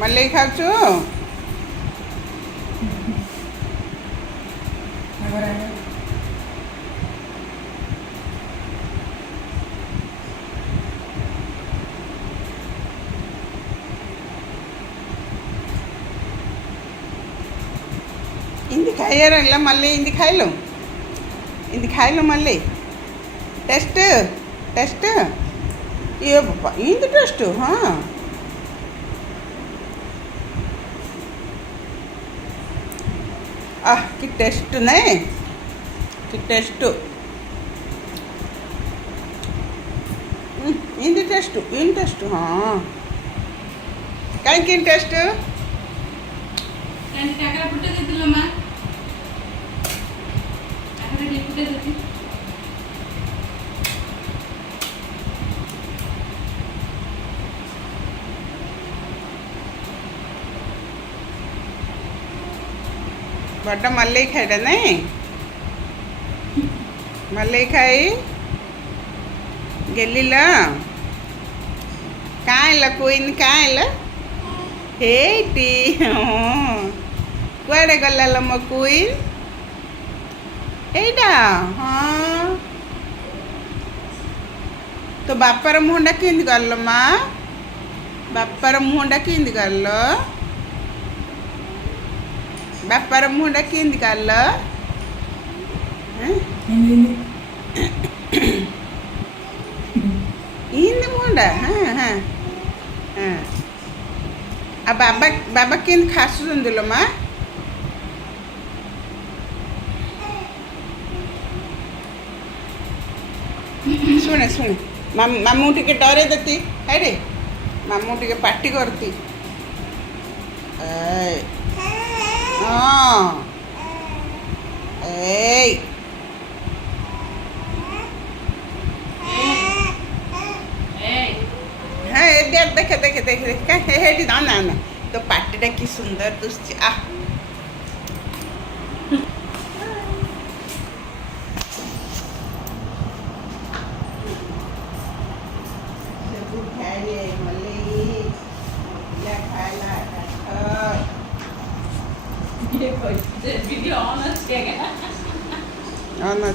మళ్ళీ ఖర్చు ఇంది ఖాయరంలా మళ్ళీ ఇంది ఖాయలు మళ్ళీ టెస్ట్ ఏ బాబా ఇంది టెస్ట్ कि टेस्ट नहीं कि टेस्ट इंदी टेस्ट इन टेस्ट हाँ कहीं टेस्ट बड़ा मल्ली खाई नहीं मल्ली खाई गेलीला कायला कोईन कायला हेटी कुआड़े गला मो कोईन एटा हाँ तो बापार मुहंडा किंद गल माँ बापार मुहंडा किंद गल बापार मुंडा किंद गल इंद मुंडा हाँ हाँ हाँ आ बाबा बाबा किंद खासुंदुलो माँ सुने सुने मामू टिके डरे देती है रे मामू टिके पार्टी करती हाँ ए हाँ देखे देखे देखे देखे हेडी ना ना ना तो पार्टीटा की सुंदर दुसची आ वीडियो ऑन है क्या? ऑन है।